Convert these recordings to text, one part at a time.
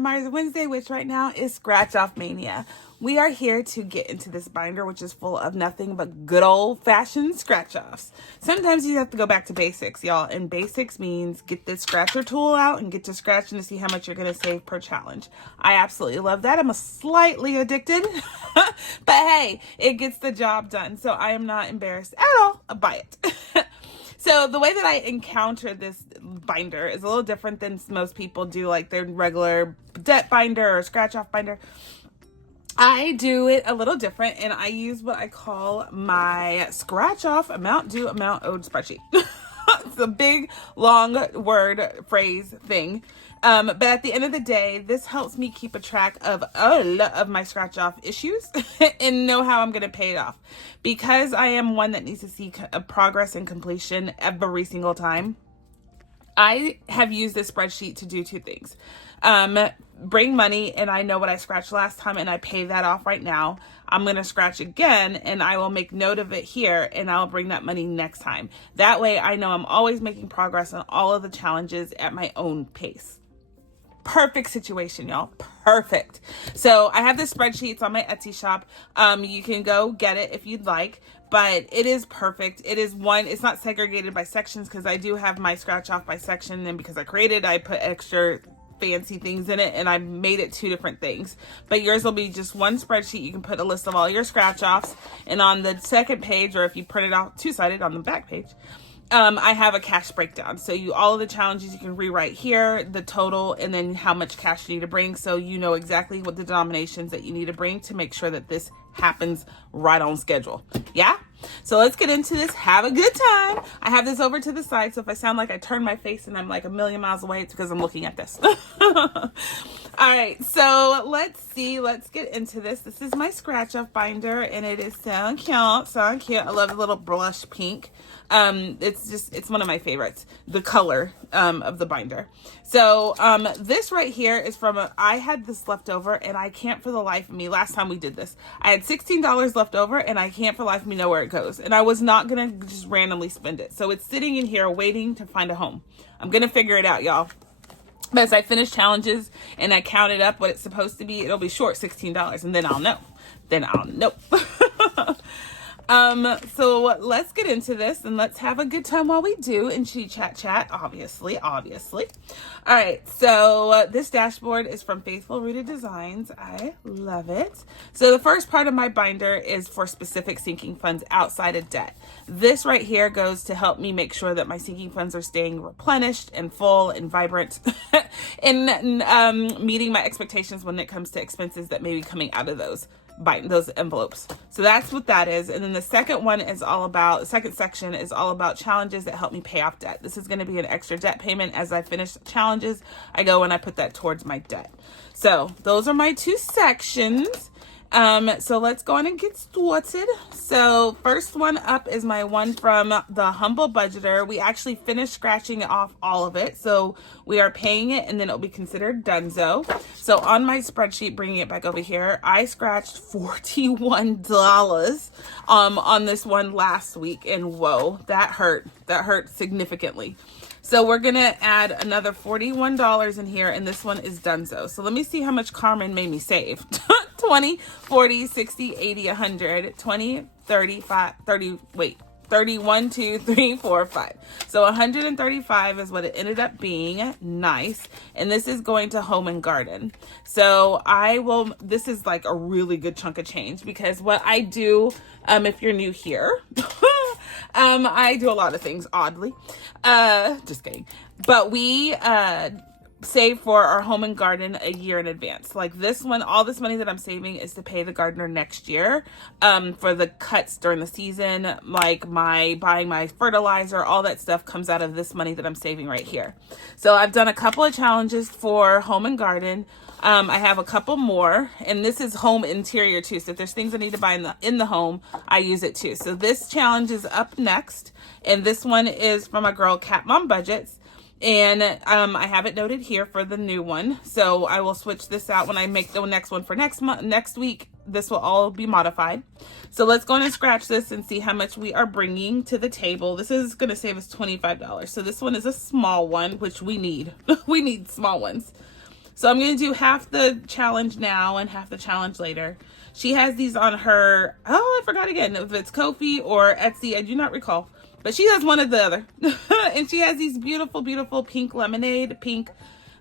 Randomizer Wednesday, which right now is Scratch Off Mania. We are here to get into this binder, which is full of nothing but good old-fashioned scratch-offs. Sometimes you have to go back to basics, y'all, and basics means get this scratcher tool out and get to scratching to see how much you're going to save per challenge. I absolutely love that. I'm slightly addicted, but hey, it gets the job done, so I am not embarrassed at all by it. So the way that I encounter this binder is a little different than most people do, like their regular debt binder or scratch off binder. I do it a little different, and I use what I call my scratch off amount due, amount owed spreadsheet. It's a big, long word phrase thing. But at the end of the day, this helps me keep a track of all of my scratch off issues and know how I'm going to pay it off. Because I am one that needs to see progress and completion every single time, I have used this spreadsheet to do two things. Bring money, and I know what I scratched last time, and I pay that off right now. I'm going to scratch again, and I will make note of it here, and I'll bring that money next time. That way, I know I'm always making progress on all of the challenges at my own pace. Perfect situation, y'all. Perfect. So I have this spreadsheet. It's on my Etsy shop. You can go get it if you'd like, but it is perfect. It is one, it's not segregated by sections because I do have my scratch off by section, and because I created, I put extra fancy things in it, and I made it two different things. But yours will be just one spreadsheet. You can put a list of all your scratch offs, and on the second page, or if you print it out two-sided on the back page, I have a cash breakdown. So all of the challenges you can rewrite here, the total, and then how much cash you need to bring, so you know exactly what the denominations that you need to bring to make sure that this happens right on schedule. Yeah? So let's get into this. Have a good time. I have this over to the side, so if I sound like I turn my face and I'm like a million miles away, it's because I'm looking at this. All right, so let's see. Let's get into this. This is my scratch off binder, and it is so cute. So cute. I love the little blush pink. It's one of my favorites, the color of the binder. So this right here is from I had this left over, and I can't for the life of me, last time we did this, I had $16 left over, and I can't for the life of me know where it goes, and I was not gonna just randomly spend it. So it's sitting in here waiting to find a home. I'm gonna figure it out, y'all. But as I finish challenges and I count it up what it's supposed to be, it'll be short $16, and then I'll know. So let's get into this, and let's have a good time while we do, and chat, obviously. All right, so this dashboard is from Faithful Rooted Designs. I love it. So the first part of my binder is for specific sinking funds outside of debt. This right here goes to help me make sure that my sinking funds are staying replenished and full and vibrant and meeting my expectations when it comes to expenses that may be coming out of those envelopes. So that's what that is. And then the second section is all about challenges that help me pay off debt. This is going to be an extra debt payment. As I finish the challenges, I go and I put that towards my debt. So those are my two sections. So let's go on and get started. So first one up is my one from the Humble Budgeter. We actually finished scratching off all of it. So we are paying it, and then it'll be considered donezo. So on my spreadsheet, bringing it back over here, I scratched $41 on this one last week. And whoa, that hurt significantly. So we're going to add another $41 in here, and this one is donezo. So let me see how much Carmen made me save. 20, 40, 60, 80, 100, 20, 35, 30, wait, 31, 2, 3, 4, 5. So 135 is what it ended up being. Nice. And this is going to Home and Garden. So this is like a really good chunk of change, because what I do, if you're new here, I do a lot of things, oddly. Just kidding. But we save for our Home and Garden a year in advance. Like this one, all this money that I'm saving is to pay the gardener next year for the cuts during the season, like buying my fertilizer, all that stuff comes out of this money that I'm saving right here. So I've done a couple of challenges for Home and Garden. I have a couple more, and this is home interior too. So if there's things I need to buy in the home, I use it too. So this challenge is up next, and this one is from my girl CatMOmBudgets. And I have it noted here for the new one. So I will switch this out when I make the next one for next week. This will all be modified. So let's go in and scratch this and see how much we are bringing to the table. This is going to save us $25. So this one is a small one, which we need. We need small ones. So I'm going to do half the challenge now and half the challenge later. She has these on her, oh, I forgot again if it's Ko-fi or Etsy. I do not recall. But she has one or the other. And she has these beautiful, beautiful pink lemonade, pink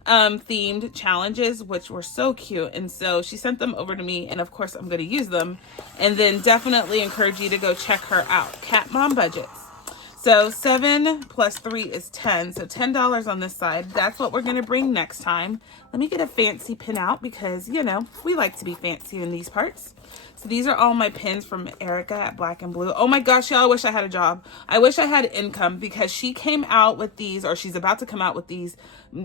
themed challenges, which were so cute. And so she sent them over to me, and of course I'm going to use them. And then definitely encourage you to go check her out, CatMOmBudgets. So 7 plus 3 is 10. So $10 on this side. That's what we're going to bring next time. Let me get a fancy pin out because, you know, we like to be fancy in these parts. So these are all my pins from Erica at Black and Blue. Oh my gosh, y'all, I wish I had a job. I wish I had income because she came out with these, or she's about to come out with these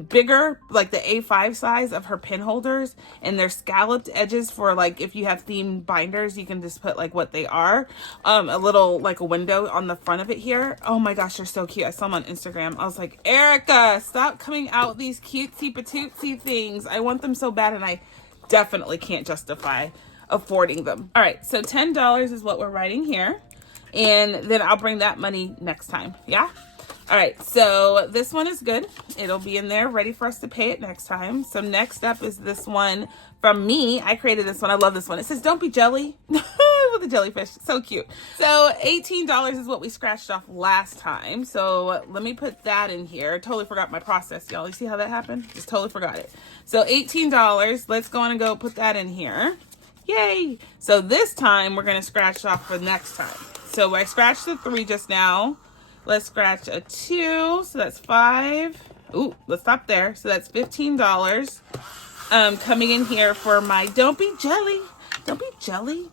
bigger, like the A5 size of her pin holders, and they're scalloped edges for like if you have themed binders, you can just put like what they are. A little like a window on the front of it here. Oh my gosh, they're so cute. I saw them on Instagram. I was like, Erica, stop coming out with these cutesy patootsy things. I want them so bad, and I definitely can't justify affording them. All right, so $10 is what we're writing here, and then I'll bring that money next time. Yeah. All right, so this one is good. It'll be in there ready for us to pay it next time. So next up is this one from me. I created this one. I love this one. It says, "Don't be jelly," with a jellyfish. So cute. So $18 is what we scratched off last time. So let me put that in here. Totally forgot my process, y'all. You see how that happened? Just totally forgot it. So $18. Let's go on and go put that in here. Yay! So this time we're going to scratch off for next time. So I scratched the 3 just now. Let's scratch a 2. So that's 5. Ooh, let's stop there. So that's $15. Coming in here for my "Don't be jelly." Don't be jelly.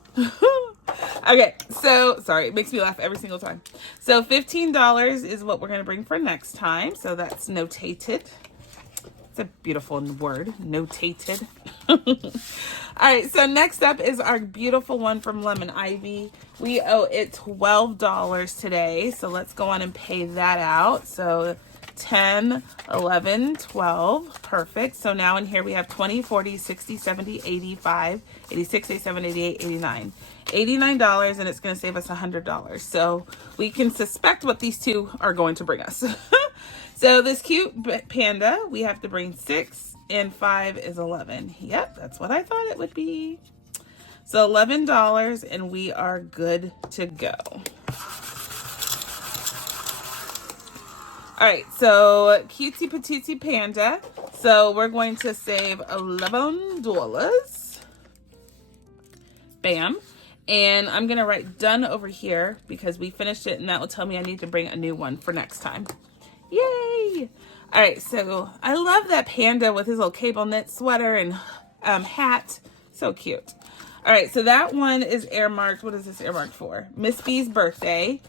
Okay, so sorry, it makes me laugh every single time. So $15 is what we're going to bring for next time. So that's notated. It's a beautiful word, notated. All right, so next up is our beautiful one from Lemon Ivy. We owe it $12 today, so let's go on and pay that out. So 10, 11, 12, perfect. So now in here we have 20, 40, 60, 70, 85, 86, 87, 88, 89. $89, and it's going to save us $100. So we can suspect what these two are going to bring us. So this cute panda, we have to bring 6, and 5 is 11. Yep, that's what I thought it would be. So $11, and we are good to go. All right, so cutesy patootsy panda. So we're going to save $11. Bam. And I'm going to write done over here because we finished it, and that will tell me I need to bring a new one for next time. Yay! All right, so I love that panda with his little cable knit sweater and hat. So cute. All right, so that one is earmarked. What is this earmarked for? Miss B's birthday.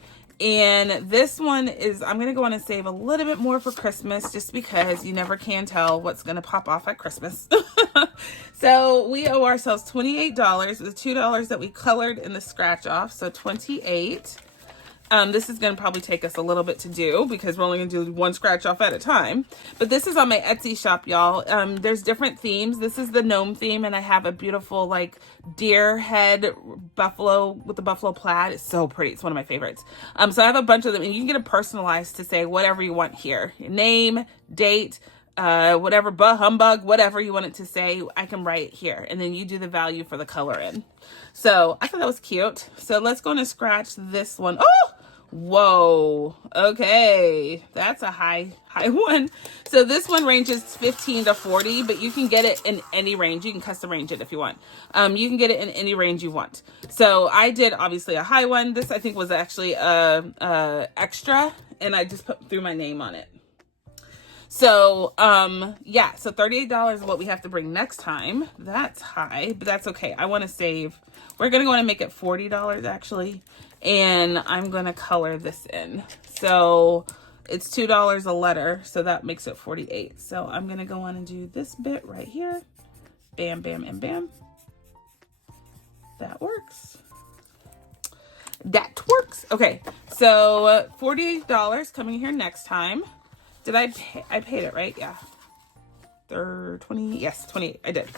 And this one is, I'm going to go on and save a little bit more for Christmas just because you never can tell what's going to pop off at Christmas. So we owe ourselves $28 with $2 that we colored in the scratch off. So $28. This is going to probably take us a little bit to do because we're only going to do one scratch off at a time. But this is on my Etsy shop, y'all. There's different themes. This is the gnome theme, and I have a beautiful like deer head buffalo with the buffalo plaid. It's so pretty. It's one of my favorites. So I have a bunch of them, and you can get it personalized to say whatever you want here. Name, date, whatever, bah humbug, whatever you want it to say, I can write here. And then you do the value for the color in. So I thought that was cute. So let's go and scratch this one. Oh! Whoa, okay, that's a high one. So this one ranges 15 to 40, but you can get it in any range. You can custom range it if you want. You can get it in any range you want. So I did obviously a high one. This I think was actually a extra, and I just threw my name on it. So yeah, so $38 is what we have to bring next time. That's high, but that's okay. I want to save. We're gonna go and make it $40 actually. And I'm going to color this in. So it's $2 a letter, so that makes it 48. So I'm going to go on and do this bit right here. Bam, bam, and bam. That works. That works. Okay, so $48 coming here next time. Did I paid it, right? Yeah. 20, yes, 28, I did.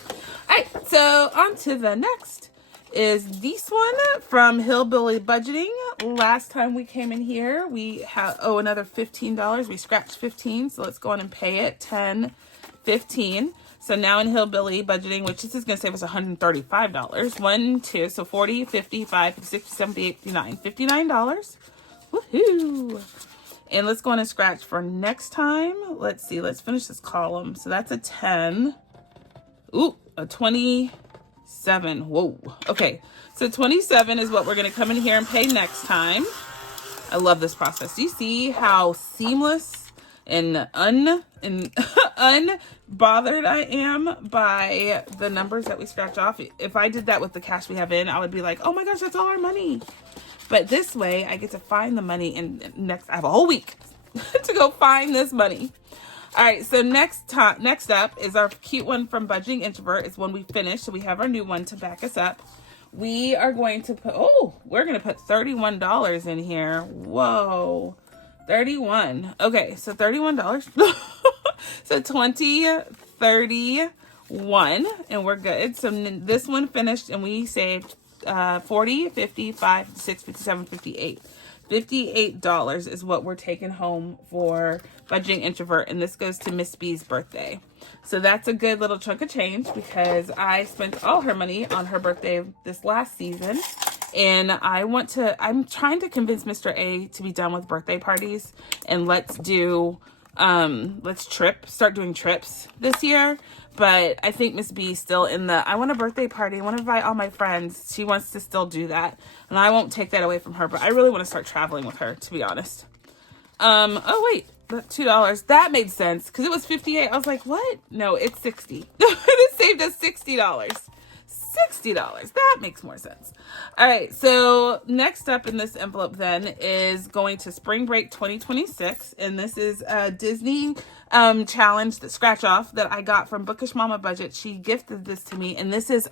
All right, so on to the next. Is this one from Hillbilly Budgeting. Last time we came in here, we owe another $15. We scratched 15, so let's go on and pay it. 10, 15. So now in Hillbilly budgeting, which this is going to save us $135. 1, 2, so 40, 55, 60, 70, 89. $59. Woohoo! And let's go on and scratch for next time. Let's see. Let's finish this column. So that's a 10. Ooh, a 27. Whoa. Okay. So 27 is what we're going to come in here and pay next time. I love this process. Do you see how seamless and unbothered I am by the numbers that we scratch off? If I did that with the cash we have in, I would be like, oh my gosh, that's all our money. But this way, I get to find the money, and I have a whole week to go find this money. All right, so next up is our cute one from Budgeting Introvert. It's when we finish, so we have our new one to back us up. We are going to put, we're going to put $31 in here. Whoa, 31. Okay, so $31. So 20, 31, and we're good. So this one finished, and we saved 40, 55, 56, 57, 58. $58 is what we're taking home for Budgeting Introvert, and this goes to Miss B's birthday. So that's a good little chunk of change because I spent all her money on her birthday this last season, and I'm trying to convince Mr. A to be done with birthday parties, and let's start doing trips this year. But I think Miss B still I want a birthday party. I want to invite all my friends. She wants to still do that. And I won't take that away from her, but I really want to start traveling with her, to be honest. Oh wait, that $2. That made sense because it was 58. I was like, what? No, it's 60. It saved us $60. $60. That makes more sense. All right, so next up in this envelope then is going to Spring Break 2026, and this is a Disney challenge, that scratch off that I got from Bookish Mama Budget. She gifted this to me, and this is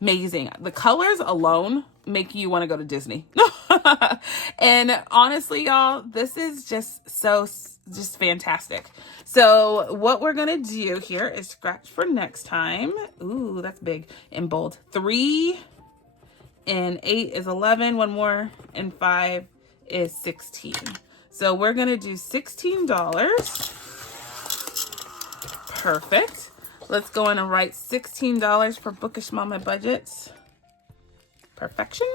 amazing. The colors alone make you want to go to Disney. And honestly, y'all, this is just fantastic. So what we're gonna do here is scratch for next time. Ooh, that's big and bold. 3 and 8 is 11. One more, and 5 is 16. So we're gonna do $16. Perfect. Let's go in and write $16 for Bookish Mama Budgets. Perfection.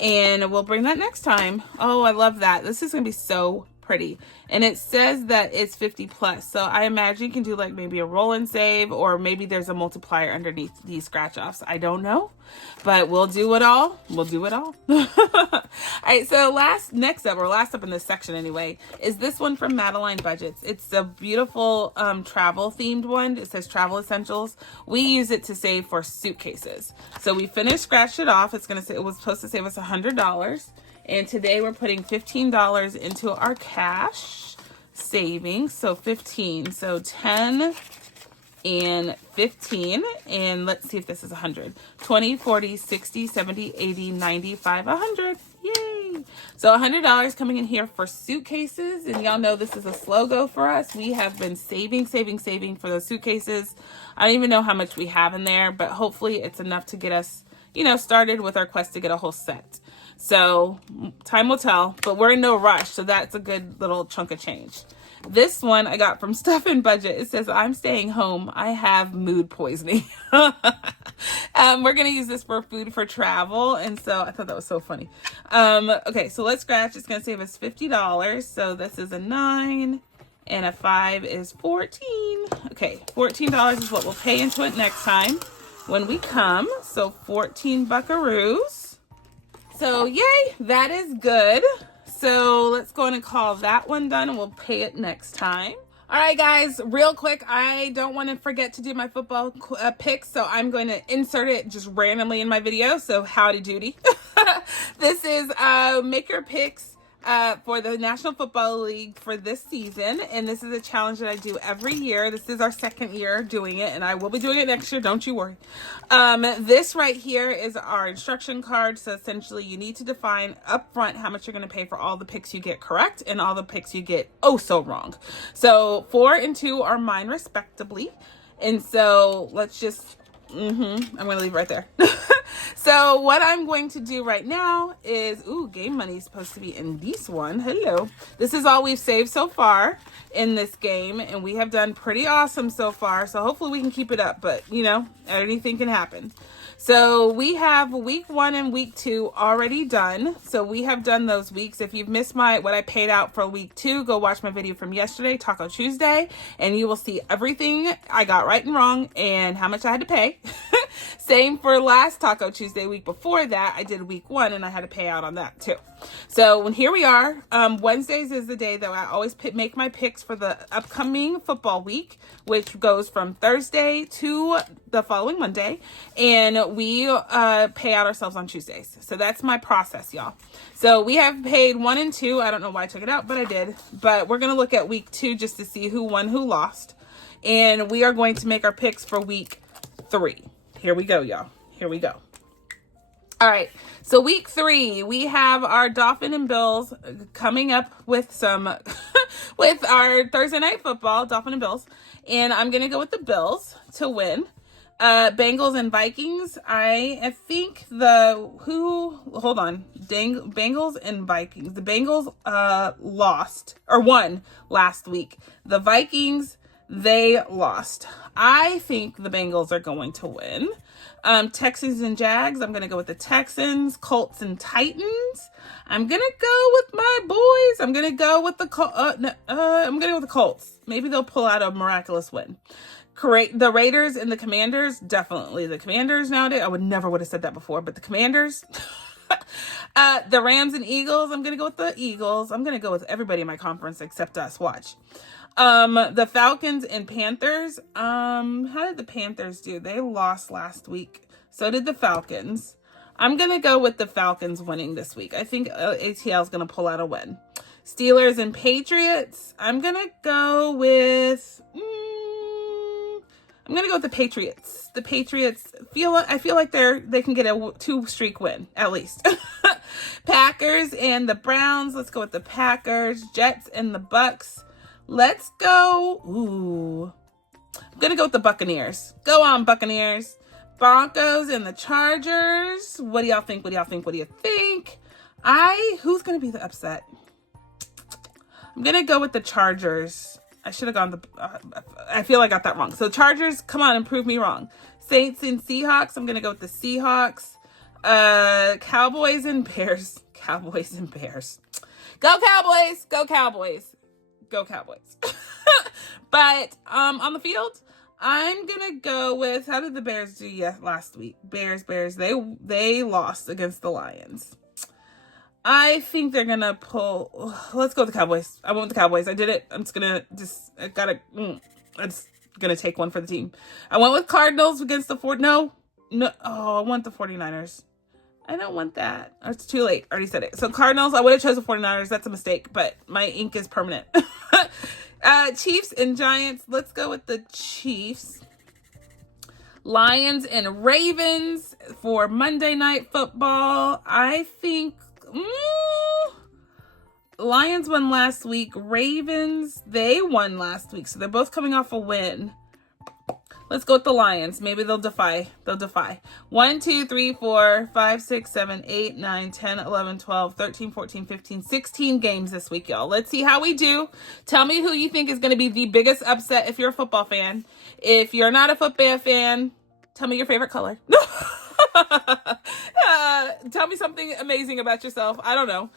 And we'll bring that next time. Oh, I love that. This is gonna be so pretty. And it says that it's 50 plus. So I imagine you can do like maybe a roll and save, or maybe there's a multiplier underneath these scratch offs. I don't know, but we'll do it all. We'll do it all. All right. So last up in this section anyway, is this one from Madeline Budgets. It's a beautiful travel themed one. It says travel essentials. We use it to save for suitcases. So we scratched it off. It was supposed to save us $100. And today we're putting $15 into our cash savings. So 15. So 10 and 15. And let's see if this is 100. 20, 40, 60, 70, 80, 95, 100. Yay. So $100 coming in here for suitcases. And y'all know this is a slow go for us. We have been saving for those suitcases. I don't even know how much we have in there, but hopefully it's enough to get us, started with our quest to get a whole set. So time will tell, but we're in no rush. So that's a good little chunk of change. This one I got from Stuff and Budget. It says, I'm staying home. I have mood poisoning. We're going to use this for food for travel. And so I thought that was so funny. Okay, so let's scratch. It's going to save us $50. So this is a 9 and a 5 is 14. Okay, $14 is what we'll pay into it next time when we come. So 14 buckaroos. So yay, that is good. So let's go in and call that one done, and we'll pay it next time. All right, guys, real quick, I don't want to forget to do my football picks, so I'm going to insert it just randomly in my video. So howdy doody. This is make your picks for the National Football League for this season, and this is a challenge that I do every year. This is our second year doing it, and I will be doing it next year, don't you worry. This right here is our instruction card. So essentially you need to define up front how much you're going to pay for all the picks you get correct and all the picks you get so wrong. So 4 and 2 are mine respectively, and so let's just I'm going to leave right there. So So what I'm going to do right now is, ooh, game money is supposed to be in this one. Hello. This is all we've saved so far in this game, and we have done pretty awesome so far. So hopefully we can keep it up, but you know, anything can happen. So we have week 1 and week 2 already done. So we have done those weeks. If you've missed what I paid out for week 2, go watch my video from yesterday, Taco Tuesday, and you will see everything I got right and wrong and how much I had to pay. Same for last Taco Tuesday, week before that, I did week 1 and I had to pay out on that too. So here we are. Wednesdays is the day that I always make my picks for the upcoming football week, which goes from Thursday to the following Monday. And we pay out ourselves on Tuesdays. So that's my process, y'all. So we have paid 1 and 2. I don't know why I took it out, but I did. But we're going to look at week 2 just to see who won, who lost. And we are going to make our picks for week 3. Here we go, y'all. Here we go. All right. So week 3, we have our Dolphin and Bills coming up with some, with our Thursday night football, Dolphin and Bills. And I'm going to go with the Bills to win. Bengals and Vikings. I think hold on. Bengals and Vikings. The Bengals won last week. The Vikings, they lost. I think the Bengals are going to win. Texans and Jags. I'm going to go with the Texans. Colts and Titans. I'm going to go with my boys. I'm going to go with the Colts. Maybe they'll pull out a miraculous win. The Raiders and the Commanders. Definitely the Commanders nowadays. I would have said that before, but the Commanders. The Rams and Eagles. I'm going to go with the Eagles. I'm going to go with everybody in my conference except us. Watch. The Falcons and Panthers. How did the Panthers do? They lost last week. So did the Falcons. I'm going to go with the Falcons winning this week. I think ATL is going to pull out a win. Steelers and Patriots. I'm going to go with the Patriots. The Patriots I feel like they can get a 2-streak win at least. Packers and the Browns. Let's go with the Packers. Jets and the Bucks. Let's go. Ooh. I'm going to go with the Buccaneers. Go on, Buccaneers. Broncos and the Chargers. What do y'all think? What do y'all think? What do you think? Who's going to be the upset? I'm going to go with the Chargers. I should have gone I feel I got that wrong. So Chargers, come on and prove me wrong. Saints and Seahawks. I'm going to go with the Seahawks. Cowboys and Bears. Cowboys and Bears. Go Cowboys. Go Cowboys. Go Cowboys. But on the field, I'm gonna go with, how did the Bears do last week? Bears. They lost against the Lions. I think they're gonna pull. Let's go with the Cowboys. I went with the Cowboys. I did it. I'm just gonna take one for the team. I went with Cardinals against the No. Oh, I want the 49ers. I don't want that. It's too late. I already said it. So Cardinals, I would have chosen the 49ers. That's a mistake, but my ink is permanent. Chiefs and Giants. Let's go with the Chiefs. Lions and Ravens for Monday Night Football. I think Lions won last week. Ravens, they won last week. So they're both coming off a win. Let's go with the Lions. Maybe they'll defy. 1, 2, 3, 4, 5, 6, 7, 8, 9, 10, 11, 12, 13, 14, 15, 16 games this week, y'all. Let's see how we do. Tell me who you think is going to be the biggest upset if you're a football fan. If you're not a football fan, tell me your favorite color. Tell me something amazing about yourself. I don't know.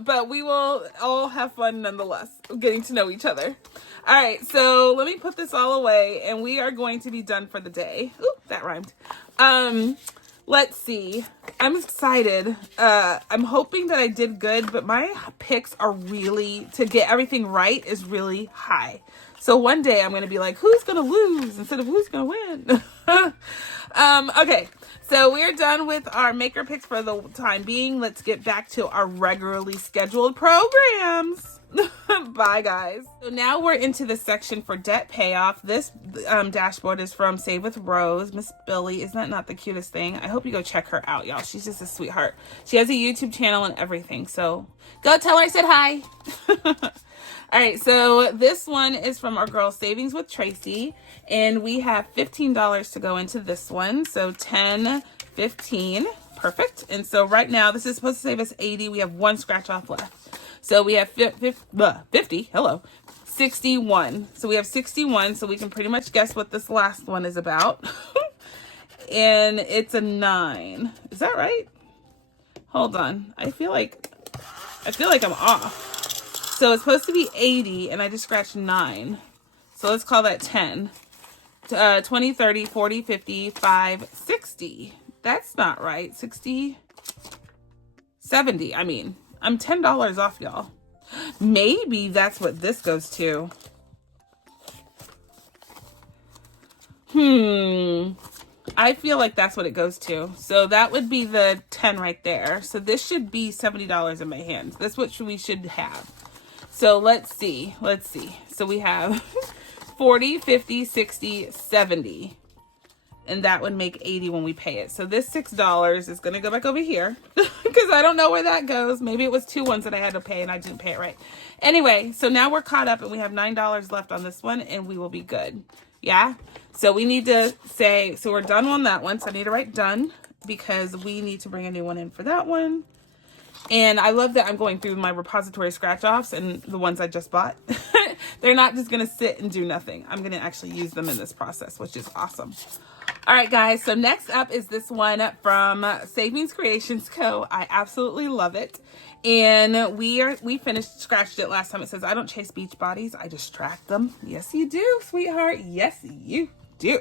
But we will all have fun nonetheless, getting to know each other. All right, so let me put this all away, and we are going to be done for the day. Ooh, that rhymed. Let's see. I'm excited. I'm hoping that I did good, but my picks are really, to get everything right, is really high. So one day I'm going to be like, who's going to lose instead of who's going to win? Okay, so we're done with our maker picks for the time being. Let's get back to our regularly scheduled programs. Bye, guys. So now we're into the section for debt payoff. This dashboard is from Save with Rose. Miss Billy, isn't that not the cutest thing? I hope you go check her out, y'all. She's just a sweetheart. She has a YouTube channel and everything. So go tell her I said hi. All right, so this one is from our girl Savings with Tracy, and we have $15 to go into this one. So 10, 15, perfect. And so right now, this is supposed to save us 80. We have one scratch off left. So we have 50, hello, 61. So we have 61, so we can pretty much guess what this last one is about. And it's a 9. Is that right? Hold on. I feel like I'm off. So it's supposed to be 80, and I just scratched 9. So let's call that 10. 20, 30, 40, 50, 5, 60. That's not right. 60, 70. I mean, I'm $10 off, y'all. Maybe that's what this goes to. I feel like that's what it goes to. So that would be the 10 right there. So this should be $70 in my hands. That's what we should have. So let's see. So we have 40, 50, 60, 70. And that would make 80 when we pay it. So this $6 is going to go back over here because I don't know where that goes. Maybe it was 2 ones that I had to pay and I didn't pay it right. Anyway, so now we're caught up and we have $9 left on this one and we will be good. Yeah. So we need to say, so we're done on that one. So I need to write done because we need to bring a new one in for that one. And I love that I'm going through my repository scratch offs and the ones I just bought. They're not just going to sit and do nothing. I'm going to actually use them in this process, which is awesome. All right, guys. So next up is this one from Savings Creations Co. I absolutely love it. And we scratched it last time. It says, I don't chase beach bodies. I distract them. Yes, you do, sweetheart. Yes, you do.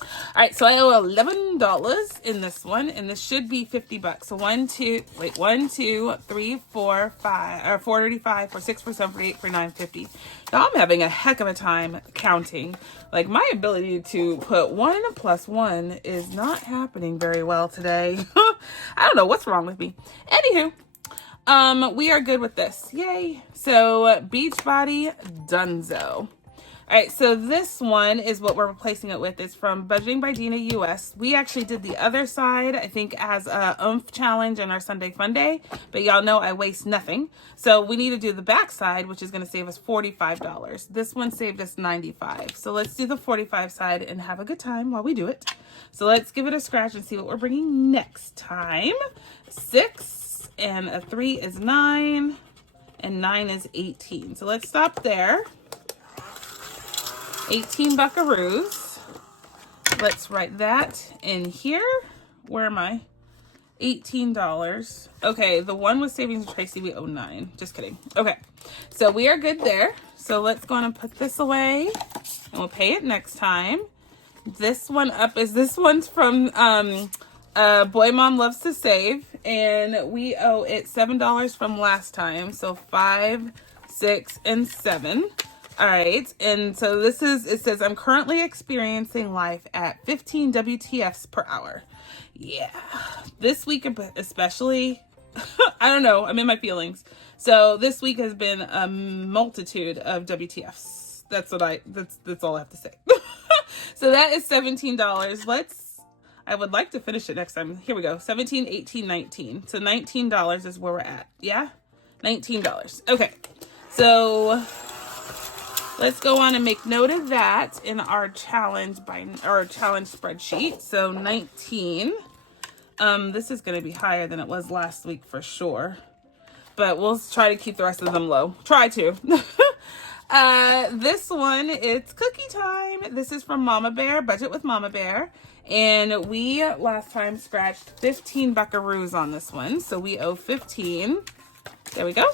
All right, so I owe $11 in this one, and this should be $50. So 1, 2, 3, 4, 5, or 435, 4, 6, 4, 7, 4, 8, 4, 9, 50. Now I'm having a heck of a time counting. Like my ability to put 1 and a plus 1 is not happening very well today. I don't know what's wrong with me. Anywho, we are good with this. Yay. So Beachbody Dunzo. All right, so this one is what we're replacing it with. It's from Budgeting by Dina US. We actually did the other side, I think, as a oomph challenge in our Sunday Fun Day, but y'all know I waste nothing. So we need to do the back side, which is going to save us $45. This one saved us $95. So let's do the 45 side and have a good time while we do it. So let's give it a scratch and see what we're bringing next time. 6 and a 3 is 9 and 9 is 18. So let's stop there. 18 buckaroos. Let's write that in here. Where am I? $18. Okay, the one with Savings with Tracy, we owe 9. Just kidding. Okay, so we are good there. So let's go on and put this away, and we'll pay it next time. This one up is, this one's from Boy Mom Loves to Save, and we owe it $7 from last time. So 5, 6, and 7. All right, and so this is, it says, I'm currently experiencing life at 15 WTFs per hour. Yeah, this week especially, I don't know, I'm in my feelings. So this week has been a multitude of WTFs. That's all I have to say. So that is $17. I would like to finish it next time. Here we go, 17, 18, 19. So $19 is where we're at, yeah? $19, okay. So let's go on and make note of that in our challenge spreadsheet. So 19. This is going to be higher than it was last week for sure, but we'll try to keep the rest of them low. Try to. This one, it's cookie time. This is from Mama Bear, Budget with Mama Bear. And we last time scratched 15 buckaroos on this one. So we owe 15. There we go.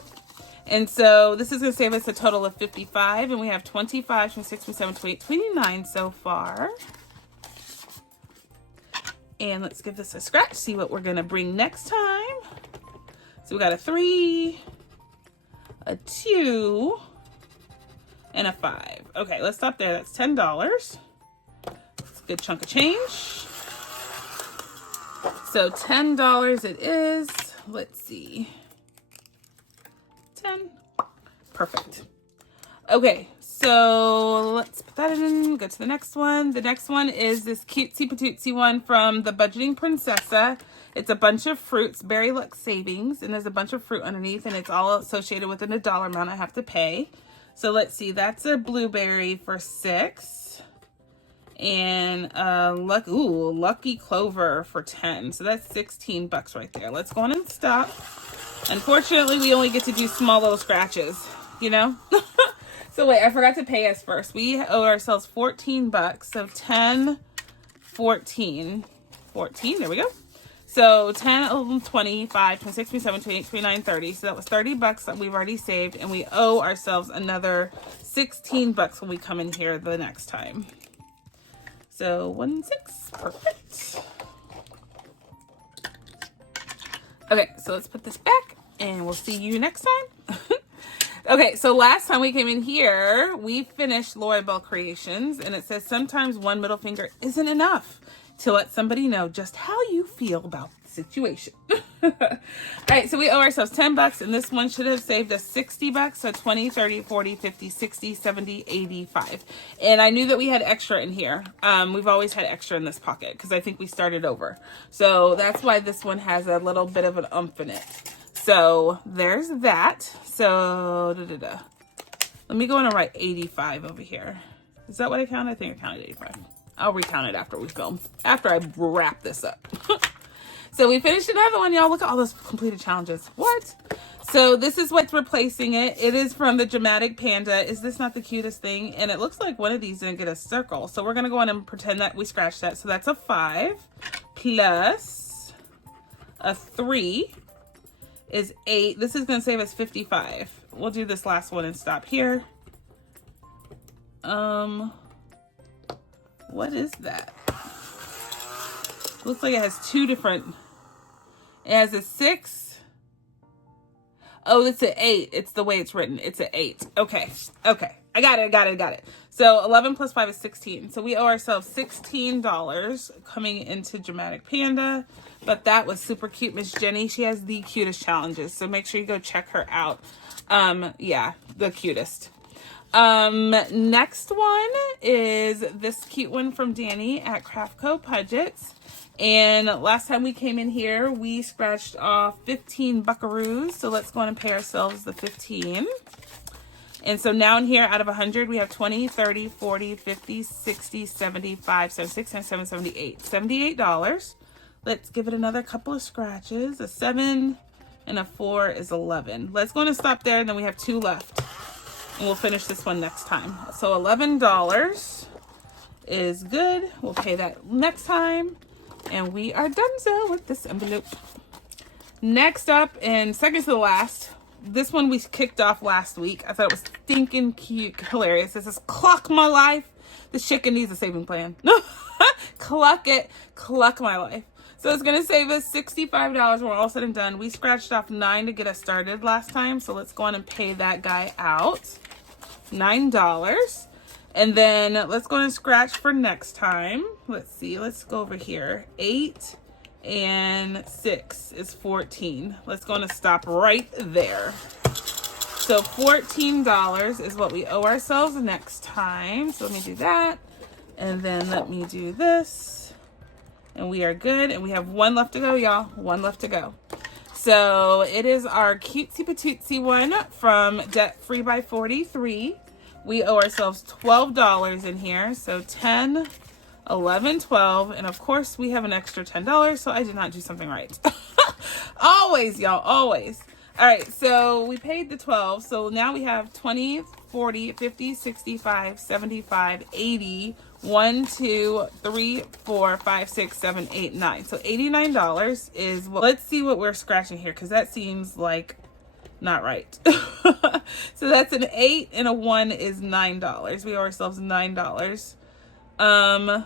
And so this is going to save us a total of 55, and we have 25, 26, 27, 28, 29 so far. And let's give this a scratch, see what we're going to bring next time. So we got a 3, a 2, and a 5. Okay, let's stop there. That's $10. That's a good chunk of change. So $10 it is. Let's see. 10. Perfect. Okay, So let's put that in, go to the next one. The next one is this cutesy patootsy one from the Budgeting Princessa. It's a bunch of fruits, Berry Luck Savings, and there's a bunch of fruit underneath, and it's all associated with a dollar amount I have to pay. So let's see, that's a blueberry for $6. And lucky clover for 10. So that's 16 bucks right there. Let's go on and stop. Unfortunately, we only get to do small little scratches, you know? So wait, I forgot to pay us first. We owe ourselves 14 bucks. So 10, 14, 14. There we go. So 10, 11, 25, 26, 27, 28, 29, 30. So that was 30 bucks that we've already saved. And we owe ourselves another 16 bucks when we come in here the next time. So 1, 6, perfect. Okay, so let's put this back and we'll see you next time. Okay, so last time we came in here, we finished Laura Bell Creations, and it says sometimes one middle finger isn't enough to let somebody know just how you feel about the situation. All right, so we owe ourselves 10 bucks, and this one should have saved us 60 bucks, so 20, 30, 40, 50, 60, 70, 85. And I knew that we had extra in here. We've always had extra in this pocket because I think we started over. So that's why this one has a little bit of an oomph in it. So there's that. So let me go in and write 85 over here. Is that what I counted? I think I counted 85. I'll recount it after we film, after I wrap this up. So we finished another one, y'all. Look at all those completed challenges. What? So this is what's replacing it. It is from the Dramatic Panda. Is this not the cutest thing? And it looks like one of these didn't get a circle. So we're going to go on and pretend that we scratched that. So that's a 5 plus a 3 is 8. This is going to save us 55. We'll do this last one and stop here. What is that? Looks like it has two different. It has a 6. Oh, it's an 8. It's the way it's written. It's an 8. Okay. Okay. I got it. So 11 plus 5 is 16. So we owe ourselves $16 coming into Dramatic Panda. But that was super cute. Miss Jenny, she has the cutest challenges. So make sure you go check her out. Yeah, the cutest. Next one is this cute one from Danny at CatMOmBudgets. And last time we came in here, we scratched off 15 buckaroos. So let's go on and pay ourselves the 15. And so now in here, out of 100, we have 20, 30, 40, 50, 60, 75, 76, 77, 78. $78. Let's give it another couple of scratches. A 7 and a 4 is 11. Let's go and stop there, and then we have 2 left. And we'll finish this one next time. So $11 is good. We'll pay that next time. And we are done so with this envelope. Next up, and second to the last, this one we kicked off last week. I thought it was stinking cute, hilarious. This is Cluck My Life. This chicken needs a saving plan. Cluck it, Cluck My Life. So it's going to save us $65 when we're all said and done. We scratched off 9 to get us started last time. So let's go on and pay that guy out. $9. And then let's go and scratch for next time. Let's see. Let's go over here. 8 and 6 is 14. Let's go and stop right there. So $14 is what we owe ourselves next time. So let me do that. And then let me do this. And we are good. And we have 1 left to go, y'all. 1 left to go. So it is our cutesy patootsy one from Debt Free by 43. We owe ourselves $12 in here. So 10, 11, 12. And of course we have an extra $10. So I did not do something right. Always, y'all, always. All right, so we paid the 12. So now we have 20, 40, 50, 65, 75, 80, 1, 2, 3, 4, 5, 6, 7, 8, 9. So $89 is what. Let's see what we're scratching here, because that seems like not right. So that's an 8 and a 1 is $9. We owe ourselves $9. I'm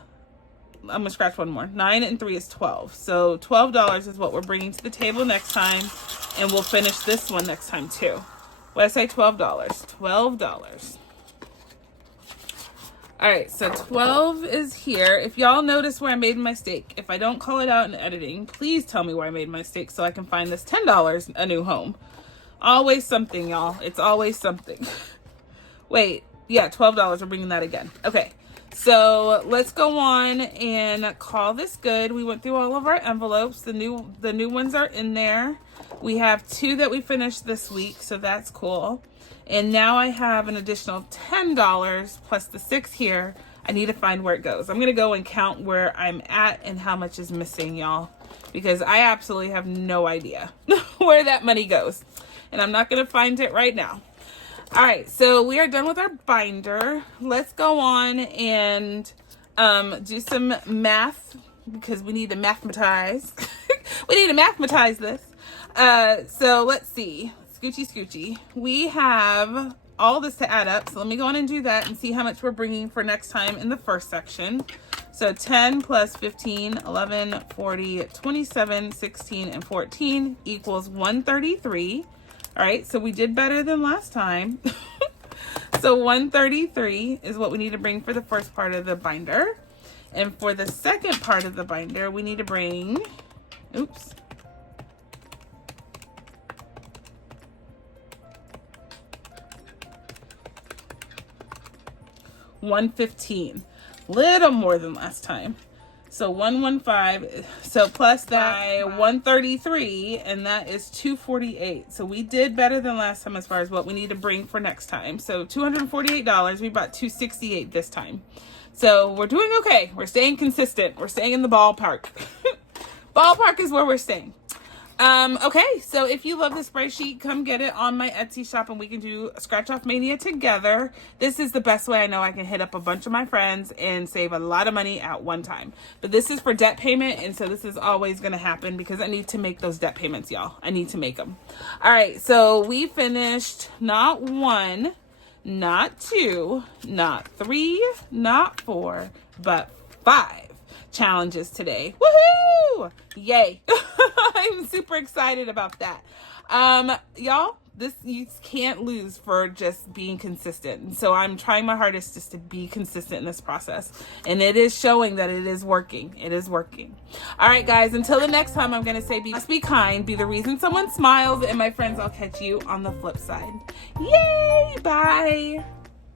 gonna scratch one more. 9 and 3 is 12. So $12 is what we're bringing to the table next time, and we'll finish this one next time too. What did I say? $12. $12. All right, so 12 is here. If y'all notice where I made a mistake, if I don't call it out in editing, please tell me where I made a mistake so I can find this $10 a new home. Always something, y'all. It's always something. Wait, Yeah, $12. We're bringing that again. Okay. So let's go on and call this good. We went through all of our envelopes. The new ones are in there. We have 2 that we finished this week, so that's cool. And now I have an additional $10 plus the 6 here. I need to find where it goes. I'm going to go and count where I'm at and how much is missing, y'all, because I absolutely have no idea where that money goes. And I'm not going to find it right now. All right, so we are done with our binder. Let's go on and do some math because we need to mathematize. We need to mathematize this. So let's see. Scoochie. We have all this to add up. So let me go on and do that and see how much we're bringing for next time in the first section. So 10 plus 15, 11, 40, 27, 16, and 14 equals 133. All right, so we did better than last time. So 133 is what we need to bring for the first part of the binder. And for the second part of the binder, we need to bring, oops. $115, little more than last time. So 115, so plus that 133, and that is 248. So we did better than last time as far as what we need to bring for next time. So $248, we bought 268 this time. So we're doing okay. We're staying consistent. We're staying in the ballpark. Ballpark is where we're staying. Okay, so if you love this spreadsheet, come get it on my Etsy shop and we can do Scratch Off Mania together. This is the best way I know I can hit up a bunch of my friends and save a lot of money at one time. But this is for debt payment, and so this is always going to happen because I need to make those debt payments, y'all. I need to make them. All right, so we finished not 1, not 2, not 3, not 4, but 5 challenges today. Woohoo! Yay. I'm super excited about that. Y'all, you can't lose for just being consistent. So I'm trying my hardest just to be consistent in this process. And it is showing that it is working. It is working. All right, guys, until the next time, I'm going to say be kind, be the reason someone smiles, and my friends, I'll catch you on the flip side. Yay! Bye.